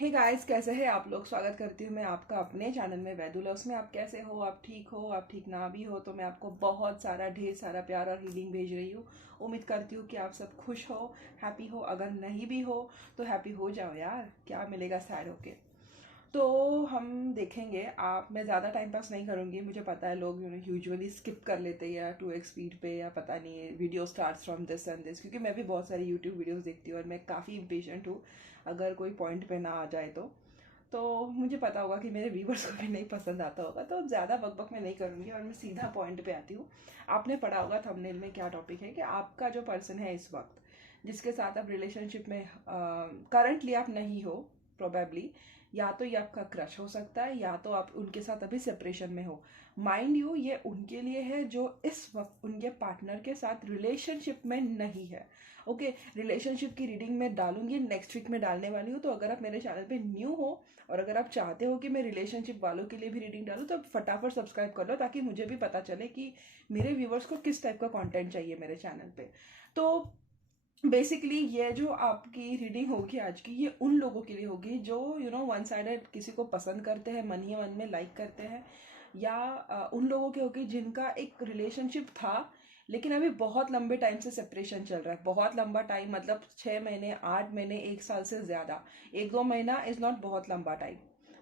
Hey guys, कैसे हैं आप लोग। स्वागत करती हूँ मैं आपका अपने चैनल में वैदुला। उसमें आप कैसे हो, आप ठीक हो, आप ठीक ना भी हो तो मैं आपको बहुत सारा ढेर सारा प्यार और हीलिंग भेज रही हूँ। उम्मीद करती हूँ कि आप सब खुश हो, हैप्पी हो। अगर नहीं भी हो तो हैप्पी हो जाओ यार, क्या मिलेगा सैड होके। तो हम देखेंगे। आप मैं ज़्यादा टाइम पास नहीं करूँगी। मुझे पता है लोग यूजुअली स्किप कर लेते हैं या 2x स्पीड पे, या पता नहीं है video starts from this and this, क्योंकि मैं भी बहुत सारी यूट्यूब वीडियोस देखती हूँ और मैं काफ़ी इम्पेशेंट हूँ अगर कोई पॉइंट पे ना आ जाए तो मुझे पता होगा कि मेरे व्यूवर्स को भी नहीं पसंद आता होगा। तो ज़्यादा बकबक मैं नहीं करूँगी और मैं सीधा पॉइंट पे आती हूँ। आपने पढ़ा होगा थंबनेल में क्या टॉपिक है, कि आपका जो पर्सन है इस वक्त, जिसके साथ आप रिलेशनशिप में करंटली आप नहीं हो, प्रोबेबली, या तो ये आपका क्रश हो सकता है या तो आप उनके साथ अभी सेपरेशन में हो। माइंड यू, ये उनके लिए है जो इस वक्त उनके पार्टनर के साथ रिलेशनशिप में नहीं है। ओके, रिलेशनशिप की रीडिंग मैं डालूंगी, नेक्स्ट वीक में डालने वाली हूँ। तो अगर आप मेरे चैनल पे न्यू हो और अगर आप चाहते हो कि मैं रिलेशनशिप वालों के लिए भी रीडिंग डालूँ तो फटाफट सब्सक्राइब कर लो, ताकि मुझे भी पता चले कि मेरे व्यूवर्स को किस टाइप का कंटेंट चाहिए मेरे चैनल पे। तो बेसिकली ये जो आपकी रीडिंग होगी आज की, ये उन लोगों के लिए होगी जो वन साइडेड किसी को पसंद करते हैं, मन ही मन में लाइक करते हैं, या उन लोगों के होगी जिनका एक रिलेशनशिप था लेकिन अभी बहुत लंबे टाइम से सेपरेशन चल रहा है। बहुत लंबा टाइम मतलब 6 महीने, 8 महीने, 1 साल से ज़्यादा। 1-2 महीना इज़ नॉट बहुत लंबा टाइम।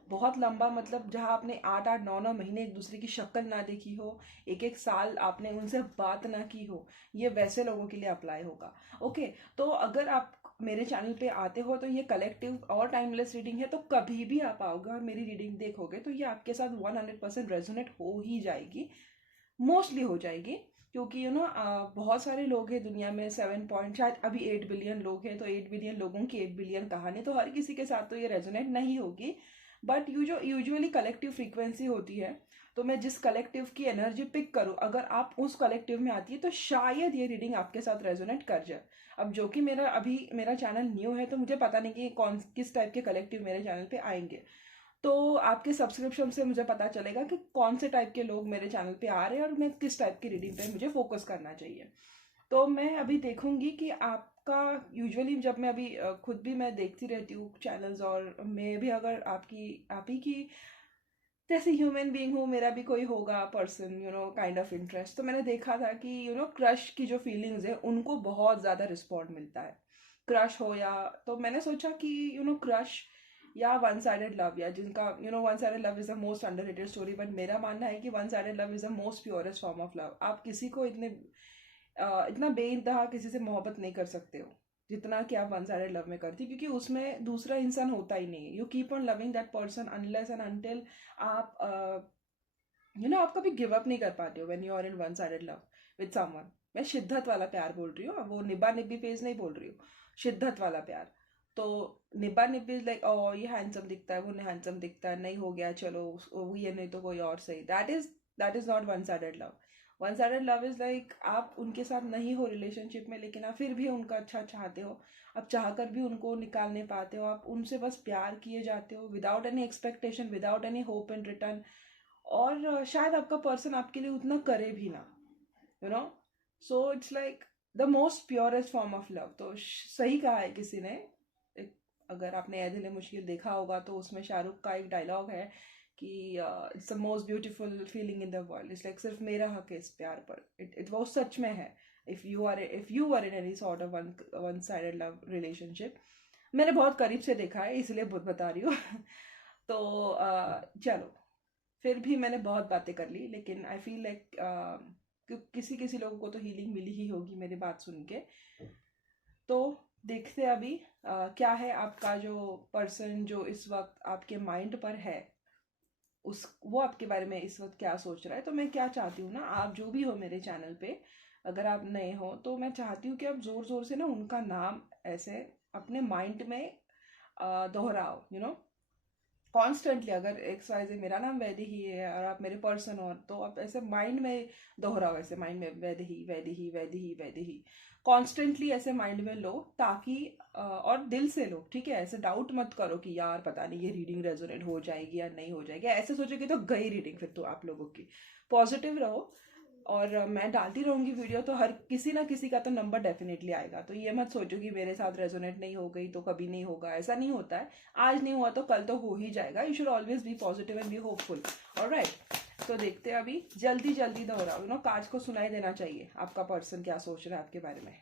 बहुत लंबा मतलब जहाँ आपने 8-8, 9-9 महीने एक दूसरे की शक्ल ना देखी हो, 1-1 साल आपने उनसे बात ना की हो, ये वैसे लोगों के लिए अप्लाई होगा। ओके, तो अगर आप मेरे चैनल पे आते हो तो ये कलेक्टिव और टाइमलेस रीडिंग है, तो कभी भी आप आओगे और मेरी रीडिंग देखोगे तो ये आपके साथ 100% रेजोनेट हो ही जाएगी, मोस्टली हो जाएगी। क्योंकि बहुत सारे लोग हैं दुनिया में, 7 पॉइंट शायद अभी 8 बिलियन लोग हैं, तो 8 बिलियन लोगों की 8 बिलियन कहानी, तो हर किसी के साथ तो ये रेजोनेट नहीं होगी। बट यू जो यूजुअली कलेक्टिव फ्रीक्वेंसी होती है, तो मैं जिस कलेक्टिव की एनर्जी पिक करूँ, अगर आप उस कलेक्टिव में आती है तो शायद ये रीडिंग आपके साथ रेजोनेट कर जाए। अब जो कि मेरा चैनल न्यू है तो मुझे पता नहीं कि कौन किस टाइप के कलेक्टिव मेरे चैनल पे आएंगे। तो आपके सब्सक्रिप्शन से मुझे पता चलेगा कि कौन से टाइप के लोग मेरे चैनल पे आ रहे हैं और मैं किस टाइप की रीडिंग पे मुझे फोकस करना चाहिए। तो मैं अभी देखूंगी कि आपका, यूजुअली जब मैं अभी खुद भी मैं देखती रहती हूँ चैनल्स, और मैं भी अगर आप ही की जैसे ह्यूमन बीइंग हूँ, मेरा भी कोई होगा पर्सन काइंड ऑफ इंटरेस्ट, तो मैंने देखा था कि क्रश की जो फीलिंग्स है उनको बहुत ज़्यादा रिस्पॉन्ड मिलता है। क्रश हो या, तो मैंने सोचा कि क्रश या वन साइडेड लव, या जिनका one sided love is the most underrated story, but मेरा मानना है कि one sided love is the most purest form of love. आप किसी को इतना बेइंतहा किसी से मोहब्बत नहीं कर सकते हो जितना कि आप वन साइडेड लव में करती, क्योंकि उसमें दूसरा इंसान होता ही नहीं है। You keep on loving that person unless and until आप आप कभी गिव अप नहीं कर पाते हो when you are in one sided love with someone. मैं शिद्दत वाला प्यार बोल रही हूँ, वो निब्बा निब्बी फेज नहीं बोल रही हूँ, शिद्दत वाला प्यार। तो निब्बा निब्बी लाइक, ओ ये हैंडसम दिखता है, वो नहीं हैंडसम दिखता है, नहीं हो गया चलो, वो ये नहीं तो कोई और सही, that is not one sided love. One sided love is like आप उनके साथ नहीं हो रिलेशनशिप में, लेकिन आप फिर भी उनका अच्छा चाहते हो। आप चाहकर भी उनको निकाल नहीं पाते हो, आप उनसे बस प्यार किए जाते हो without any expectation, without any hope in return. और शायद आपका पर्सन आपके लिए उतना करे भी ना, you know so it's like the most purest form of love. तो सही कहा है किसी ने। एक, अगर आपने ए दिल है मुश्किल देखा होगा तो उसमें शाहरुख का एक डायलॉग है कि it's the most beautiful feeling in the world, it's like सिर्फ मेरा हक है इस प्यार पर। इट वो सच में है। If you are in any sort of one sided love relationship, मैंने बहुत करीब से देखा है इसलिए बहुत बता रही हूँ। तो चलो, फिर भी मैंने बहुत बातें कर ली, लेकिन आई फील लाइक किसी किसी लोगों को तो हीलिंग मिली ही होगी मेरी बात सुन के। तो देखते हैं अभी क्या है आपका जो पर्सन जो इस वक्त आपके माइंड पर है, उस वो आपके बारे में इस वक्त क्या सोच रहा है। तो मैं क्या चाहती हूँ ना, आप जो भी हो मेरे चैनल पे, अगर आप नए हो तो मैं चाहती हूँ कि आप जोर जोर से ना उनका नाम ऐसे अपने माइंड में दोहराओ, कॉन्स्टेंटली। अगर एक्स वाई जेड, मेरा नाम वैदेही है और आप मेरे पर्सन हो, तो आप ऐसे माइंड में दोहराओ, ऐसे माइंड में वैदेही वैदेही वैदेही वैदेही, कॉन्स्टेंटली ऐसे माइंड में लो, ताकि और दिल से लो, ठीक है। ऐसे डाउट मत करो कि यार पता नहीं ये रीडिंग रेजोनेट हो जाएगी या नहीं हो जाएगी, ऐसे सोचोगे तो गई रीडिंग फिर तो आप लोगों की। पॉजिटिव रहो और मैं डालती रहूँगी वीडियो, तो हर किसी ना किसी का तो नंबर डेफिनेटली आएगा। तो ये मत सोचो कि मेरे साथ रेजोनेट नहीं हो गई तो कभी नहीं होगा, ऐसा नहीं होता है। आज नहीं हुआ तो कल तो हो ही जाएगा। You should always be positive and be hopeful. Alright, तो देखते हैं अभी। जल्दी जल्दी दोहराओ, कार्ड्स को सुनाई देना चाहिए आपका पर्सन क्या सोच रहा है आपके बारे में।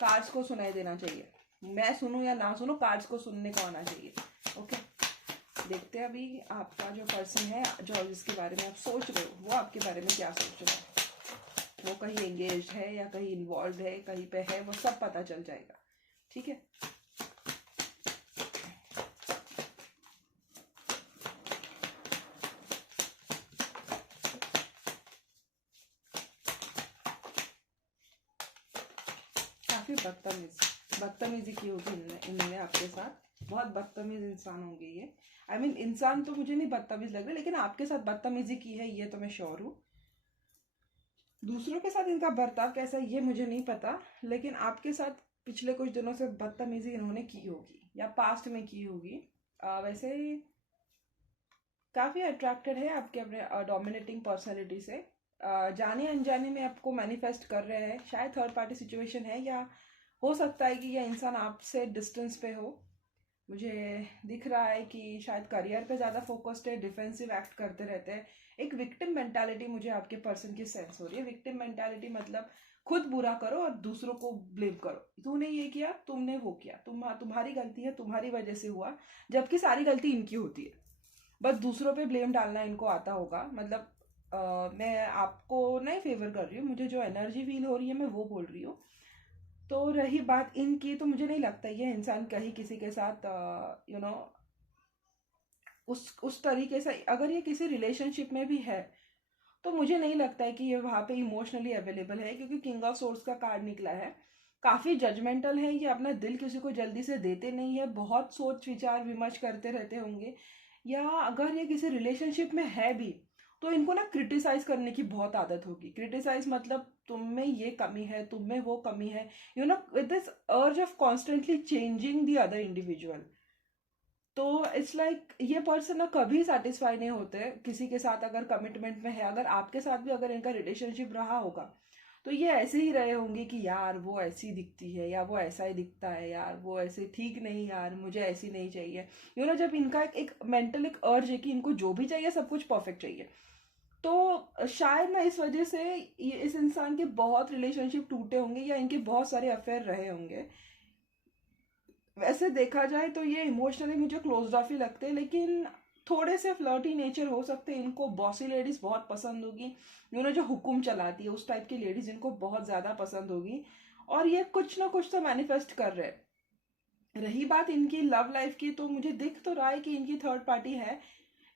कार्ड्स को सुनाई देना चाहिए, मैं सुनूं या ना सुनूं, कार्ड्स को सुनने को आना चाहिए। ओके, देखते हैं अभी आपका जो पर्सन है, जो जिसके बारे में आप सोच रहे हो, वो आपके बारे में क्या सोच रहा है। वो कहीं एंगेज है या कहीं इन्वॉल्व है, कहीं पे है, वो सब पता चल जाएगा। ठीक है, काफी बदतमीजी की होगी इन्होंने आपके साथ। बहुत बदतमीज इंसान होंगे ये। आई मीन इंसान तो मुझे नहीं बदतमीज लग रहा, लेकिन आपके साथ बदतमीजी की है ये तो मैं श्योर हूँ। दूसरों के साथ इनका बर्ताव कैसा है ये मुझे नहीं पता, लेकिन आपके साथ पिछले कुछ दिनों से बदतमीजी इन्होंने की होगी या पास्ट में की होगी। वैसे काफ़ी अट्रैक्टेड है आपके अपने डोमिनेटिंग पर्सनैलिटी से। जाने अनजाने में आपको मैनिफेस्ट कर रहे हैं। शायद थर्ड पार्टी सिचुएशन है, या हो सकता है कि यह इंसान आपसे डिस्टेंस पे हो। मुझे दिख रहा है कि शायद करियर पे ज़्यादा फोकस्ड है, डिफेंसिव एक्ट करते रहते हैं। एक विक्टिम मेंटालिटी मुझे आपके पर्सन की सेंस हो रही है। विक्टिम मेंटालिटी मतलब खुद बुरा करो और दूसरों को ब्लेम करो, तूने ये किया, तुमने वो किया, तुम्हारी गलती है, तुम्हारी वजह से हुआ, जबकि सारी गलती इनकी होती है। बस दूसरों पे ब्लेम डालना इनको आता होगा। मतलब मैं आपको नहीं फेवर कर रही हूँ, मुझे जो एनर्जी फील हो रही है मैं वो बोल रही हूँ। तो रही बात इनकी, तो मुझे नहीं लगता ये इंसान कहीं किसी के साथ उस तरीके से, अगर ये किसी रिलेशनशिप में भी है तो मुझे नहीं लगता है कि ये वहाँ पे इमोशनली अवेलेबल है, क्योंकि किंग ऑफ सोर्स का कार्ड निकला है। काफ़ी जजमेंटल है ये, अपना दिल किसी को जल्दी से देते नहीं है, बहुत सोच विचार विमर्श करते रहते होंगे। या अगर ये किसी रिलेशनशिप में है भी तो इनको ना क्रिटिसाइज करने की बहुत आदत होगी। क्रिटिसाइज मतलब तुम में ये कमी है, तुम में वो कमी है, with this urge of constantly changing the other individual. तो इट्स लाइक ये पर्सन ना कभी सेटिस्फाई नहीं होते किसी के साथ अगर कमिटमेंट में है। अगर आपके साथ भी अगर इनका रिलेशनशिप रहा होगा तो ये ऐसे ही रहे होंगे कि यार वो ऐसी दिखती है, या वो ऐसा ही दिखता है, यार वो ऐसे ठीक नहीं, यार मुझे ऐसी नहीं चाहिए। जब इनका एक मेंटल एक अर्ज है कि इनको जो भी चाहिए सब कुछ परफेक्ट चाहिए। तो शायद ना इस वजह से इस इंसान के बहुत रिलेशनशिप टूटे होंगे या इनके बहुत सारे अफेयर रहे होंगे। वैसे देखा जाए तो ये इमोशनली मुझे क्लोज्ड ऑफ ही लगते हैं, लेकिन थोड़े से फ्लर्टी नेचर हो सकते हैं। इनको बॉसी लेडीज बहुत पसंद होगी, जो हुक्म चलाती है उस टाइप की लेडीज इनको बहुत ज्यादा पसंद होगी। और ये कुछ ना कुछ तो मैनिफेस्ट कर रहे हैं। रही बात इनकी लव लाइफ की, तो मुझे दिख तो रहा है कि इनकी थर्ड पार्टी है,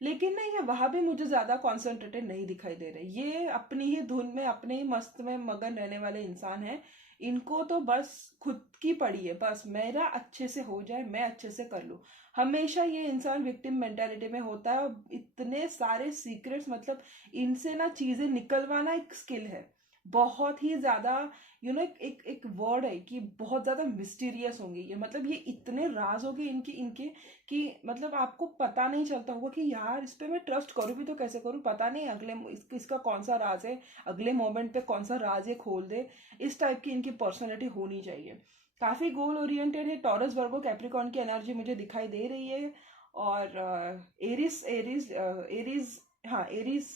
लेकिन ना ये वहां भी मुझे ज्यादा कॉन्सेंट्रेटेड नहीं दिखाई दे रहे। ये अपनी ही धुन में अपने ही मस्त में मगन रहने वाले इंसान हैं। इनको तो बस खुद की पड़ी है, बस मेरा अच्छे से हो जाए, मैं अच्छे से कर लूं। हमेशा ये इंसान विक्टिम मेंटालिटी में होता है, और इतने सारे सीक्रेट्स, मतलब इनसे ना चीजें निकलवाना एक स्किल है। बहुत ही ज्यादा एक एक वर्ड है कि बहुत ज्यादा मिस्टीरियस होंगे ये। मतलब ये इतने राज होंगे इनके इनके कि मतलब आपको पता नहीं चलता होगा कि यार इस पे मैं ट्रस्ट करूँ भी तो कैसे करूँ, पता नहीं अगले इसका कौन सा राज है, अगले मोमेंट पे कौन सा राज ये खोल दे। इस टाइप की इनकी पर्सनैलिटी होनी चाहिए। काफ़ी गोल ओरिएंटेड है। टॉरस वर्गो कैप्रिकॉन की एनर्जी मुझे दिखाई दे रही है। और एरिस एरिस एरिस हाँ एरिस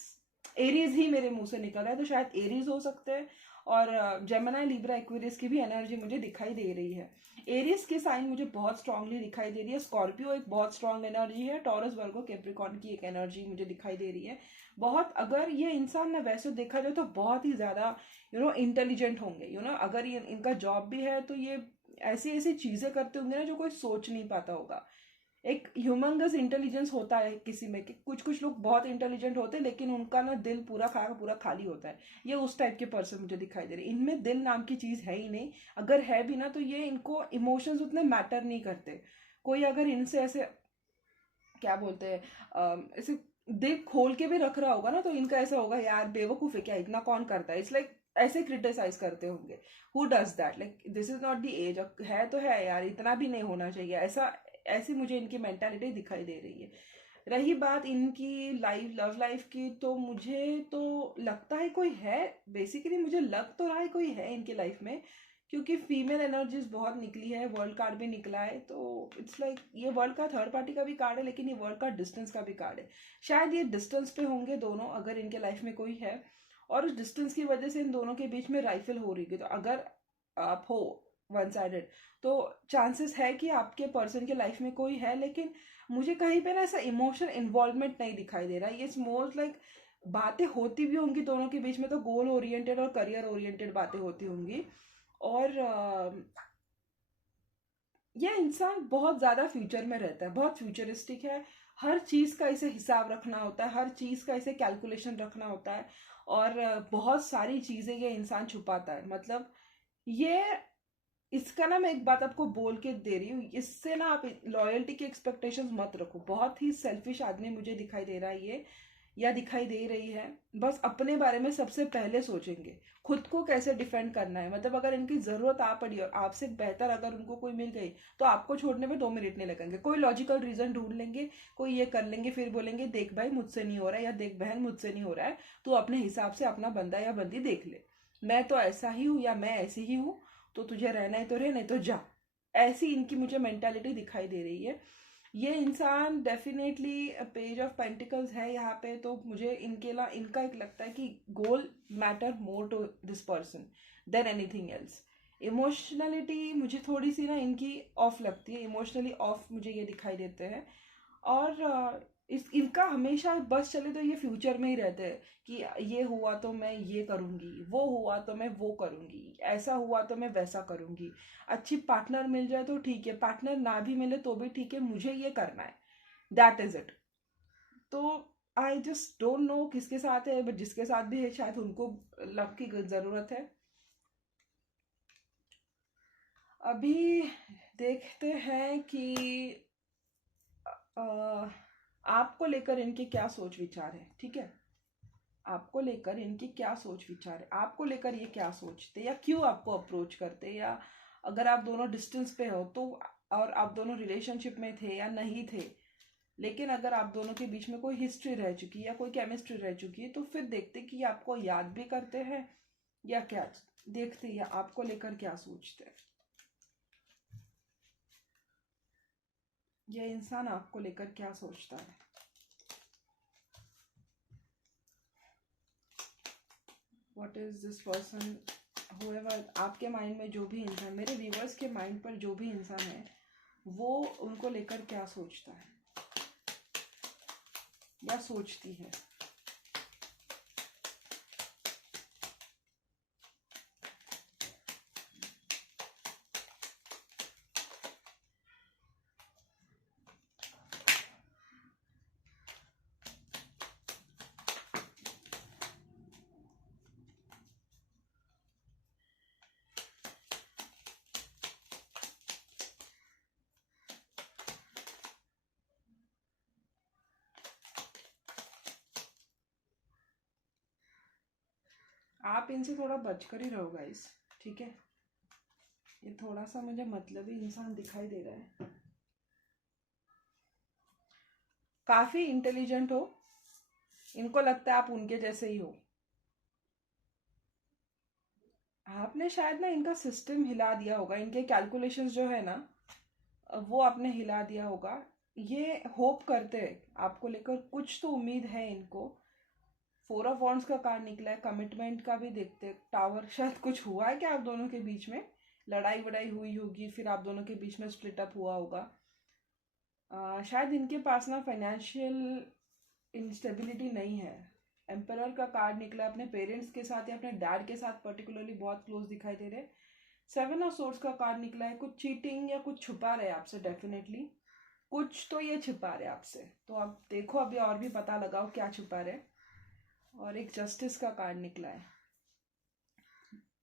एरीज ही मेरे मुंह से निकल रहा है, तो शायद एरीज हो सकते हैं। और जेमिनी लिब्रा एक्वेरियस की भी एनर्जी मुझे दिखाई दे रही है। एरीज की साइन मुझे बहुत स्ट्रांगली दिखाई दे रही है। स्कॉर्पियो एक बहुत स्ट्रांग एनर्जी है। टॉरस वर्गो कैप्रिकॉन की एक एनर्जी मुझे दिखाई दे रही है। बहुत, अगर ये इंसान ना वैसे देखा जाए तो बहुत ही ज्यादा इंटेलिजेंट होंगे। अगर ये इनका जॉब भी है तो ये ऐसी ऐसी चीजें करते होंगे ना जो कोई सोच नहीं पाता होगा। एक ह्यूमंगस इंटेलिजेंस होता है किसी में, कि कुछ कुछ लोग बहुत इंटेलिजेंट होते हैं लेकिन उनका ना दिल पूरा खाली होता है। ये उस टाइप के पर्सन मुझे दिखाई दे रहे हैं। इनमें दिल नाम की चीज है ही नहीं। अगर है भी ना तो ये इनको इमोशंस उतने मैटर नहीं करते। कोई अगर इनसे ऐसे क्या बोलते हैं ऐसे दिल खोल के भी रख रहा होगा ना, तो इनका ऐसा होगा यार बेवकूफ है क्या, इतना कौन करता है। इट्स लाइक ऐसे क्रिटिसाइज करते होंगे। Who does that, like this is not the age. है तो है यार, इतना भी नहीं होना चाहिए। ऐसा ऐसी मुझे इनकी मेंटालिटी दिखाई दे रही है। रही बात इनकी लव लाइफ की, तो मुझे तो लगता है कोई है, बेसिकली मुझे लग तो रहा है कोई है इनकी लाइफ में, क्योंकि फीमेल एनर्जीज बहुत निकली है, वर्ल्ड कार्ड भी निकला है, तो इट्स लाइक ये वर्ल्ड का थर्ड पार्टी का भी कार्ड है, लेकिन ये वर्ल्ड का डिस्टेंस का भी कार्ड है। शायद ये डिस्टेंस पे होंगे दोनों, अगर इनके लाइफ में कोई है, और उस डिस्टेंस की वजह से इन दोनों के बीच में राइफल हो रही है। तो अगर आप हो वन साइडेड, तो चांसेस है कि आपके पर्सन के लाइफ में कोई है, लेकिन मुझे कहीं पे ना ऐसा इमोशनल इन्वॉल्वमेंट नहीं दिखाई दे रहा है। ये मोस्ट लाइक बातें होती भी होंगी दोनों के बीच में, तो गोल ओरिएंटेड और करियर ओरिएंटेड बातें होती होंगी। और यह इंसान बहुत ज़्यादा फ्यूचर में रहता है, बहुत फ्यूचरिस्टिक है। हर चीज़ का इसे हिसाब रखना होता है, हर चीज़ का इसे कैलकुलेशन रखना होता है, और बहुत सारी चीज़ें ये इंसान छुपाता है। मतलब ये, इसका ना मैं एक बात आपको बोल के दे रही हूँ, इससे ना आप लॉयल्टी की एक्सपेक्टेशंस मत रखो। बहुत ही सेल्फिश आदमी मुझे दिखाई दे रहा है ये, या दिखाई दे रही है। बस अपने बारे में सबसे पहले सोचेंगे, खुद को कैसे डिफेंड करना है। मतलब अगर इनकी ज़रूरत आ पड़ी और आपसे बेहतर अगर उनको कोई मिल गई, तो आपको छोड़ने में 2 मिनट नहीं लगेंगे। कोई लॉजिकल रीज़न ढूंढ लेंगे, कोई ये कर लेंगे, फिर बोलेंगे देख भाई मुझसे नहीं हो रहा है, या देख बहन मुझसे नहीं हो रहा है, तो अपने हिसाब से अपना बंदा या बंदी देख ले। मैं तो ऐसा ही हूँ या मैं ऐसी ही हूँ, तो तुझे रहना है तो रह, नहीं तो जा। ऐसी इनकी मुझे मेंटालिटी दिखाई दे रही है। ये इंसान डेफिनेटली पेज ऑफ पेंटिकल्स है यहाँ पे, तो मुझे इनका एक लगता है कि goal matter more to this person than anything else. Emotionality मुझे थोड़ी सी ना इनकी ऑफ लगती है, इमोशनली ऑफ मुझे ये दिखाई देते हैं। और इस इनका हमेशा बस चले तो ये फ्यूचर में ही रहते हैं कि ये हुआ तो मैं ये करूँगी, वो हुआ तो मैं वो करूँगी, ऐसा हुआ तो मैं वैसा करूँगी। अच्छी पार्टनर मिल जाए तो ठीक है, पार्टनर ना भी मिले तो भी ठीक है, मुझे ये करना है, दैट इज इट। तो आई जस्ट डोंट नो किसके साथ है, बट जिसके साथ भी है शायद उनको लव की ज़रूरत है। अभी देखते हैं कि आपको लेकर इनके क्या सोच विचार है, ठीक है। आपको लेकर इनकी क्या सोच विचार है, आपको लेकर ये क्या सोचते, या क्यों आपको अप्रोच करते, या अगर आप दोनों डिस्टेंस पे हो तो, और आप दोनों रिलेशनशिप में थे या नहीं थे, लेकिन अगर आप दोनों के बीच में कोई हिस्ट्री रह चुकी है या कोई केमिस्ट्री रह चुकी है, तो फिर देखते कि आपको याद भी करते हैं या क्या, देखते या आपको लेकर क्या सोचते हैं। यह इंसान आपको लेकर क्या सोचता है। What is this person, whoever, आपके माइंड में जो भी इंसान, मेरे व्यूवर्स के माइंड पर जो भी इंसान है, वो उनको लेकर क्या सोचता है या सोचती है। आप इनसे थोड़ा बचकर ही रहो गाइस, ठीक है। ये थोड़ा सा मुझे मतलबी इंसान दिखाई दे रहा है। काफी इंटेलिजेंट हो, इनको लगता है आप उनके जैसे ही हो। आपने शायद ना इनका सिस्टम हिला दिया होगा, इनके कैलकुलेशंस जो है ना, वो आपने हिला दिया होगा। ये होप करते हैं आपको लेकर, कुछ तो उम्मीद है इनको। 4 ऑफ वॉन्ड्स का कार्ड निकला है, कमिटमेंट का भी देखते हैं। टावर, शायद कुछ हुआ है क्या आप दोनों के बीच में, लड़ाई वड़ाई हुई होगी, फिर आप दोनों के बीच में स्प्लिट अप हुआ होगा। शायद इनके पास ना फाइनेंशियल इंस्टेबिलिटी नहीं है। एम्परर का कार्ड निकला, अपने पेरेंट्स के साथ या अपने डैड के साथ पर्टिकुलरली बहुत क्लोज दिखाई दे रहे। 7 ऑफ सोर्ड्स का कार्ड निकला है, कुछ चीटिंग या कुछ छुपा रहे आपसे, डेफिनेटली कुछ तो ये छुपा रहे आपसे। तो आप देखो अभी और भी पता लगाओ क्या छुपा रहे। और एक जस्टिस का कार्ड निकला है।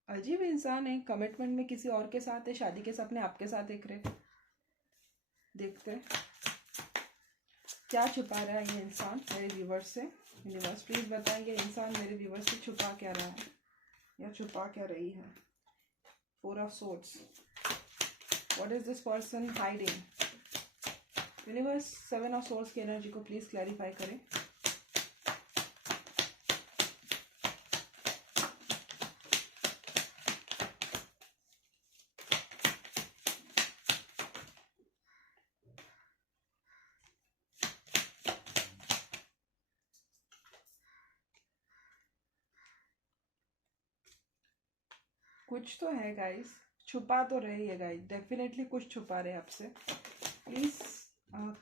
अजीब इंसान है, कमिटमेंट में किसी और के साथ है, शादी के सपने आपके साथ देख रहे। देखते हैं क्या छुपा रहा है ये इंसान मेरे व्यूवर्स से। यूनिवर्स प्लीज बताएं, ये इंसान मेरे व्यूवर्स से छुपा क्या रहा है या छुपा क्या रही है। 4 of swords, what is this person hiding, universe 7 of source की एनर्जी को प्लीज क्लैरिफाई करें। कुछ तो है गाइस, छुपा तो रहे है गाइस, डेफिनेटली कुछ छुपा रहे आपसे। प्लीज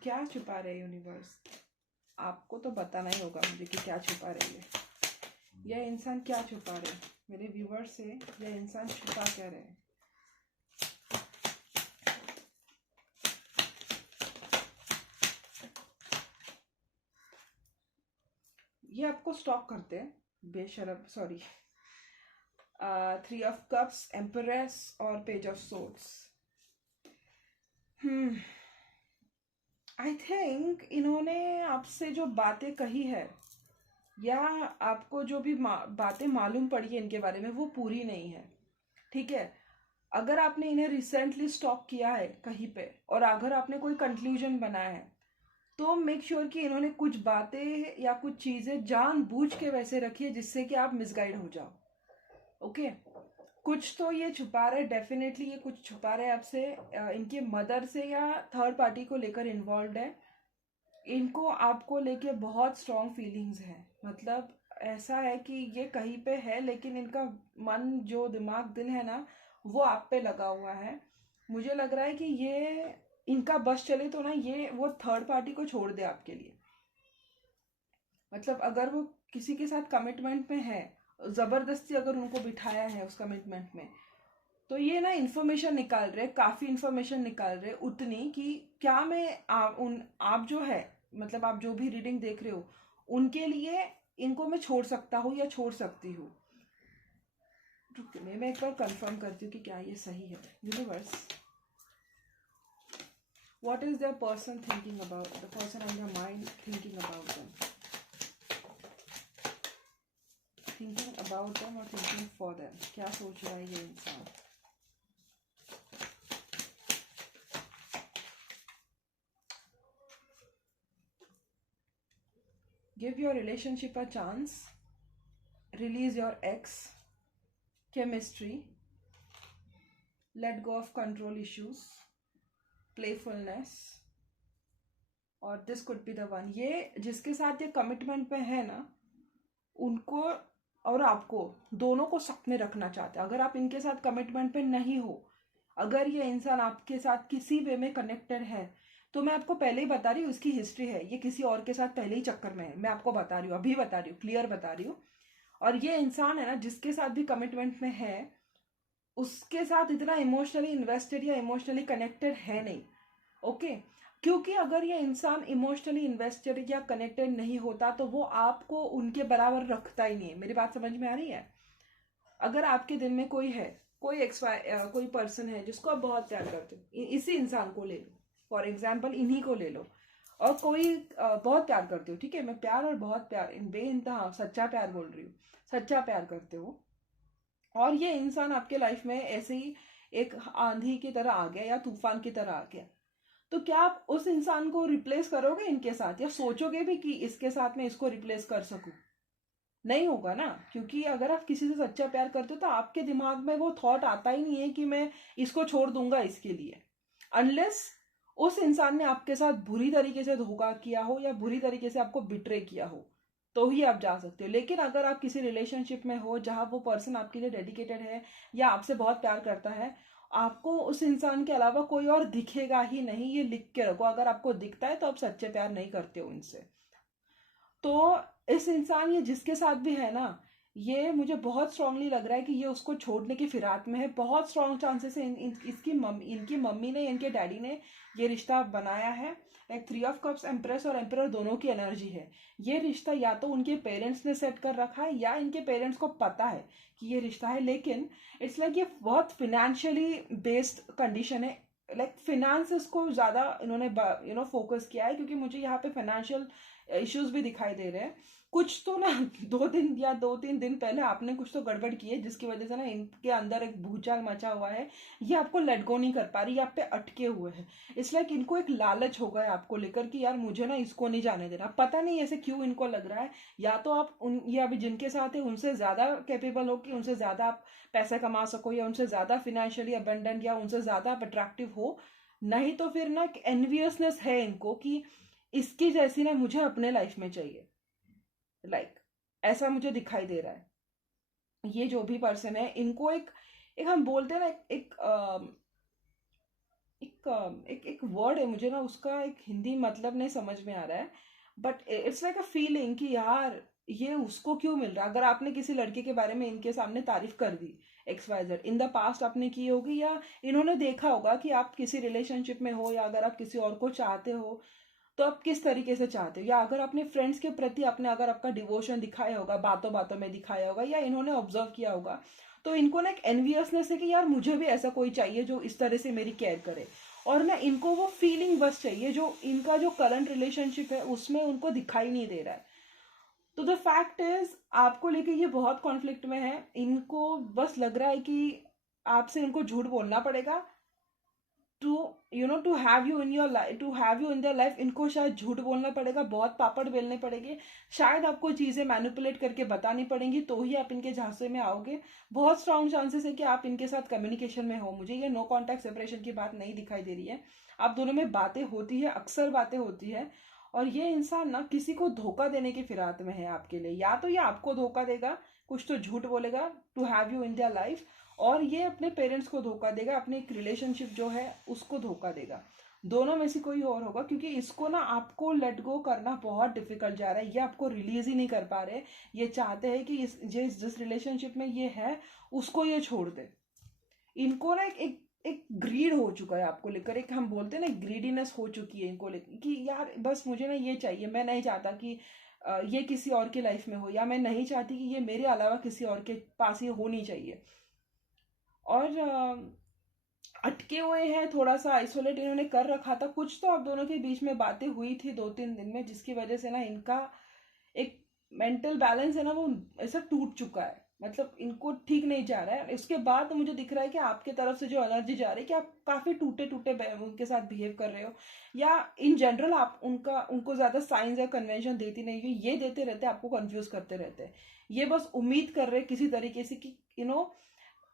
क्या छुपा रहे यूनिवर्स? आपको तो बताना ही होगा मुझे कि क्या छुपा रही है। यह इंसान क्या छुपा रहे? मेरे व्यूवर्स से यह इंसान छुपा क्या रहे? ये आपको स्टॉक करते हैं बेशरम, सॉरी। 3 ऑफ कप्स, एम्परेस और page of swords. I think इन्होंने आपसे जो बातें कही है या आपको जो भी बातें मालूम पड़ी है इनके बारे में वो पूरी नहीं है, ठीक है। अगर आपने इन्हें रिसेंटली स्टॉक किया है कहीं पे और अगर आपने कोई कंक्लूजन बनाया है तो मेक श्योर कि इन्होंने कुछ बातें या कुछ चीज़ें जानबूझ के वैसे रखी है जिससे कि आप मिसगाइड हो जाओ। ओके, कुछ तो ये छुपा रहे, डेफिनेटली ये कुछ छुपा रहे आपसे। इनके मदर से या थर्ड पार्टी को लेकर इन्वॉल्व है। इनको आपको लेके बहुत स्ट्रॉन्ग फीलिंग्स है, मतलब ऐसा है कि ये कहीं पे है लेकिन इनका मन जो दिमाग दिल है ना वो आप पे लगा हुआ है। मुझे लग रहा है कि ये इनका बस चले तो ना ये वो थर्ड पार्टी को छोड़ दे आपके लिए। मतलब अगर वो किसी के साथ कमिटमेंट में है, जबरदस्ती अगर उनको बिठाया है उस कमिटमेंट में, तो ये ना इन्फॉर्मेशन निकाल रहे, काफी इन्फॉर्मेशन निकाल रहे, उतनी कि क्या मैं आप जो है, मतलब आप जो भी रीडिंग देख रहे हो उनके लिए इनको मैं छोड़ सकता हूँ या छोड़ सकती हूँ। मैं एक बार कंफर्म करती हूँ कि क्या ये सही है। Universe, what is the person thinking about, the person on your mind thinking about them, thinking about them or thinking for them? क्या सोच रहा है ये इंसान? Give your relationship a chance, release your ex, chemistry, let go of control issues, playfulness, और this could be the one। ये जिसके साथ ये कमिटमेंट पे है ना, उनको और आपको दोनों को साथ में रखना चाहते हैं। अगर आप इनके साथ कमिटमेंट पे नहीं हो, अगर ये इंसान आपके साथ किसी वे में कनेक्टेड है, तो मैं आपको पहले ही बता रही हूँ इसकी हिस्ट्री है, ये किसी और के साथ पहले ही चक्कर में है। मैं आपको बता रही हूँ, अभी बता रही हूँ, क्लियर बता रही हूँ। और ये इंसान है ना जिसके साथ भी कमिटमेंट में है, उसके साथ इतना इमोशनली इन्वेस्टेड या इमोशनली कनेक्टेड है नहीं। ओके, क्योंकि अगर ये इंसान इमोशनली इन्वेस्टेड या कनेक्टेड नहीं होता तो वो आपको उनके बराबर रखता ही नहीं है। मेरी बात समझ में आ रही है? अगर आपके दिल में कोई है, कोई पर्सन है जिसको आप बहुत प्यार करते हो, इसी इंसान को ले लो, फॉर एग्जाम्पल इन्हीं को ले लो, और कोई बहुत प्यार करते हो, ठीक है, मैं प्यार और बहुत प्यार इन बेइंतहा सच्चा प्यार बोल रही हूँ, सच्चा प्यार करते हो, और ये इंसान आपके लाइफ में ऐसे ही एक आंधी की तरह आ गया या तूफान की तरह आ गया, तो क्या आप उस इंसान को रिप्लेस करोगे इनके साथ, या सोचोगे भी कि इसके साथ मैं इसको रिप्लेस कर सकूं? नहीं होगा ना, क्योंकि अगर आप किसी से सच्चा प्यार करते हो तो आपके दिमाग में वो थॉट आता ही नहीं है कि मैं इसको छोड़ दूंगा इसके लिए, अनलेस उस इंसान ने आपके साथ बुरी तरीके से धोखा किया हो या बुरी तरीके से आपको बिट्रे किया हो, तो ही आप जा सकते हो। लेकिन अगर आप किसी रिलेशनशिप में हो जहां वो पर्सन आपके लिए डेडिकेटेड है या आपसे बहुत प्यार करता है, आपको उस इंसान के अलावा कोई और दिखेगा ही नहीं, ये लिख के रखो। अगर आपको दिखता है तो आप सच्चे प्यार नहीं करते हो इनसे। तो इस इंसान ये जिसके साथ भी है ना, ये मुझे बहुत स्ट्रांगली लग रहा है कि ये उसको छोड़ने की फिराक में है। बहुत स्ट्रांग चांसेस है इनकी मम्मी ने, इनके डैडी ने ये रिश्ता बनाया है। लाइक 3 ऑफ कप्स, एम्प्रेस और एम्परर दोनों की एनर्जी है। ये रिश्ता या तो उनके पेरेंट्स ने सेट कर रखा है या इनके पेरेंट्स को पता है कि ये रिश्ता है, लेकिन इट्स लाइक ये बहुत फिनेंशियली बेस्ड कंडीशन है लाइक फिनेंसेस को ज़्यादा इन्होंने फोकस किया है, क्योंकि मुझे यहाँ पे फाइनेंशियल इश्यूज भी दिखाई दे रहे हैं। कुछ तो ना 2-3 दिन पहले आपने कुछ तो गड़बड़ की है, जिसकी वजह से ना इनके अंदर एक भूचाल मचा हुआ है। ये आपको लेट गो नहीं कर पा रही, ये आप पे अटके हुए हैं। इसलिए कि इनको एक लालच हो गया आपको लेकर कि यार मुझे ना इसको नहीं जाने देना। पता नहीं ऐसे क्यों इनको लग रहा है, या तो आप उन ये अभी जिनके साथ है उनसे ज़्यादा कैपेबल हो कि उनसे ज़्यादा आप पैसा कमा सको, या उनसे ज़्यादा फिनेंशियली अबेंडेंट, या उनसे ज़्यादा आप अट्रैक्टिव हो। नहीं तो फिर ना एनवियसनेस है इनको कि इसकी जैसी ना मुझे अपने लाइफ में चाहिए। लाइक ऐसा मुझे दिखाई दे रहा है। ये जो भी पर्सन है इनको एक एक हम बोलते हैं ना, एक वर्ड है, मुझे ना उसका एक हिंदी मतलब नहीं समझ में आ रहा है, but it's like a feeling कि यार ये उसको क्यों मिल रहा है। अगर आपने किसी लड़के के बारे में इनके सामने तारीफ कर दी, XYZ इन द पास्ट आपने की होगी, या इन्होंने देखा होगा कि आप किसी रिलेशनशिप में हो, या अगर आप किसी और को चाहते हो तो आप किस तरीके से चाहते हो, या अगर अपने फ्रेंड्स के प्रति आपने अगर आपका डिवोशन दिखाया होगा, बातों बातों में दिखाया होगा, या इन्होंने ऑब्जर्व किया होगा, तो इनको ना एक एनवियसनेस है कि यार मुझे भी ऐसा कोई चाहिए जो इस तरह से मेरी केयर करे। और ना इनको वो फीलिंग बस चाहिए जो इनका जो करंट रिलेशनशिप है उसमें उनको दिखाई नहीं दे रहा है। तो द फैक्ट इज आपको लेके ये बहुत कॉन्फ्लिक्ट में है। इनको बस लग रहा है कि आपसे इनको झूठ बोलना पड़ेगा to to have you in your life, to have you in their life. इनको शायद झूठ बोलना पड़ेगा, बहुत पापड़ बेलने पड़ेंगे, शायद आपको चीजें मैनिपुलेट करके बतानी पड़ेंगी, तो ही आप इनके झांसे में आओगे। बहुत स्ट्रांग चांसेस है कि आप इनके साथ कम्युनिकेशन में हो। मुझे ये नो कॉन्टैक्ट सेपरेशन की बात नहीं दिखाई दे रही है। आप दोनों में बातें होती है, अक्सर बातें होती है। और ये इंसान ना किसी को धोखा देने की फिराक में है आपके लिए। या तो ये आपको धोखा देगा, कुछ तो झूठ बोलेगा to have you in their life, और ये अपने पेरेंट्स को धोखा देगा, अपनी एक रिलेशनशिप जो है उसको धोखा देगा। दोनों में से कोई और होगा, क्योंकि इसको ना आपको लेट गो करना बहुत डिफिकल्ट जा रहा है। ये आपको रिलीज ही नहीं कर पा रहे। ये चाहते हैं कि जिस रिलेशनशिप में ये है उसको ये छोड़ दे। इनको ना एक ग्रीड हो चुका है आपको लेकर, एक हम बोलते हैं ना ग्रीडीनेस हो चुकी है इनको लेकर कि यार बस मुझे ना ये चाहिए। मैं नहीं चाहता कि ये किसी और की लाइफ में हो, या मैं नहीं चाहती कि ये मेरे अलावा किसी और के पास ही होनी चाहिए। और अटके हुए हैं, थोड़ा सा आइसोलेट इन्होंने कर रखा था। कुछ तो आप दोनों के बीच में बातें हुई थी 2-3 दिन में, जिसकी वजह से ना इनका एक मेंटल बैलेंस है ना वो ऐसा टूट चुका है। मतलब इनको ठीक नहीं जा रहा है। उसके बाद मुझे दिख रहा है कि आपके तरफ से जो एनर्जी जा रही है कि आप काफी टूटे टूटे उनके साथ बिहेव कर रहे हो, या इन जनरल आप उनको ज्यादा साइंस या कन्वेंशन देती नहीं हो। ये देते रहते आपको कंफ्यूज करते रहते हैं। ये बस उम्मीद कर रहे किसी तरीके से कि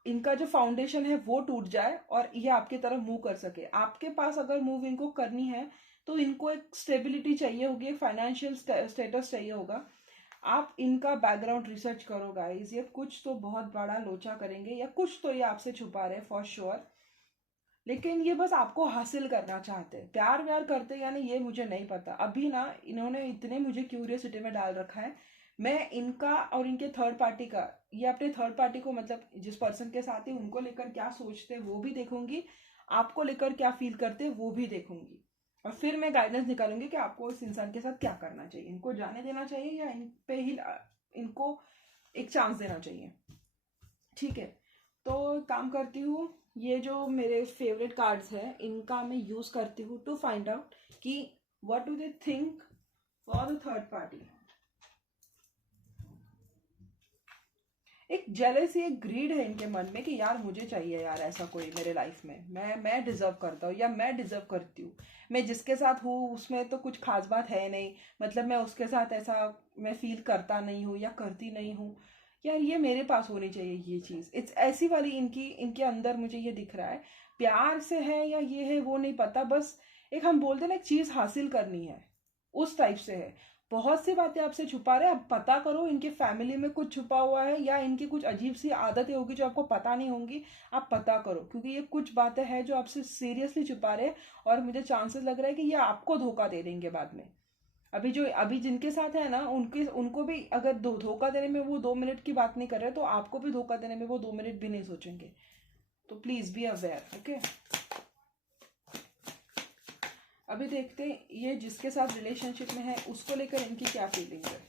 इनका जो फाउंडेशन है वो टूट जाए और ये आपकी तरफ मूव कर सके। आपके पास अगर मूव इनको करनी है तो इनको एक स्टेबिलिटी चाहिए होगी, एक फाइनेंशियल स्टेटस चाहिए होगा। आप इनका बैकग्राउंड रिसर्च करो गाइस। ये कुछ तो बहुत बड़ा लोचा करेंगे, या कुछ तो ये आपसे छुपा रहे फॉर श्योर। लेकिन ये बस आपको हासिल करना चाहते हैं। प्यार व्यार करते यानी ये मुझे नहीं पता। अभी ना इन्होंने इतने मुझे क्यूरियोसिटी में डाल रखा है। मैं इनका और इनके थर्ड पार्टी का, ये अपने थर्ड पार्टी को मतलब जिस पर्सन के साथ है उनको लेकर क्या सोचते हैं वो भी देखूंगी, आपको लेकर क्या फील करते हैं वो भी देखूंगी, और फिर मैं गाइडेंस निकालूंगी कि आपको इस इंसान के साथ क्या करना चाहिए। इनको जाने देना चाहिए या इन पे ही इनको एक चांस देना चाहिए। ठीक है, तो काम करती हूँ। ये जो मेरे फेवरेट कार्ड्स हैं इनका मैं यूज करती हूँ टू फाइंड आउट कि what do they think for the third party. एक जेलेसी, एक ग्रीड है इनके मन में कि यार मुझे चाहिए यार ऐसा कोई मेरे लाइफ में, मैं डिजर्व करता हूँ या मैं डिजर्व करती हूँ। मैं जिसके साथ हूँ उसमें तो कुछ खास बात है नहीं, मतलब मैं उसके साथ ऐसा मैं फील करता नहीं हूँ या करती नहीं हूँ। यार ये मेरे पास होनी चाहिए ये चीज़। इट्स ऐसी वाली इनकी इनके अंदर मुझे ये दिख रहा है। प्यार से है या ये है वो नहीं पता, बस एक हम बोलते हैं ना एक चीज़ हासिल करनी है, उस टाइप से है। बहुत सी बातें आपसे छुपा रहे हैं। अब पता करो इनके फैमिली में कुछ छुपा हुआ है या इनकी कुछ अजीब सी आदतें होगी जो आपको पता नहीं होंगी। आप पता करो, क्योंकि ये कुछ बातें हैं जो आपसे सीरियसली छुपा रहे हैं, और मुझे चांसेस लग रहा है कि ये आपको धोखा दे देंगे बाद में। अभी जिनके साथ है ना उनके उनको भी अगर धोखा देने में वो 2 मिनट की बात नहीं कर रहे, तो आपको भी धोखा देने में वो 2 मिनट भी नहीं सोचेंगे। तो प्लीज बी अवेयर। ओके, अभी देखते हैं ये जिसके साथ रिलेशनशिप में है उसको लेकर इनकी क्या फीलिंग है।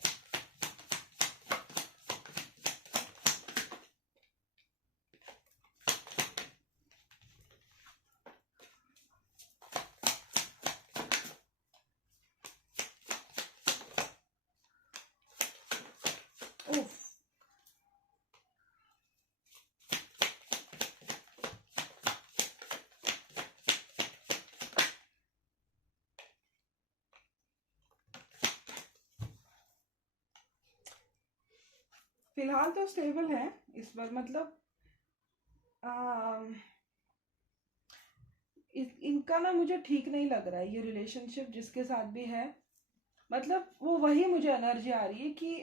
फिलहाल तो स्टेबल है इस बार, मतलब इनका ना मुझे ठीक नहीं लग रहा है ये रिलेशनशिप जिसके साथ भी है। मतलब वो वही मुझे एनर्जी आ रही है कि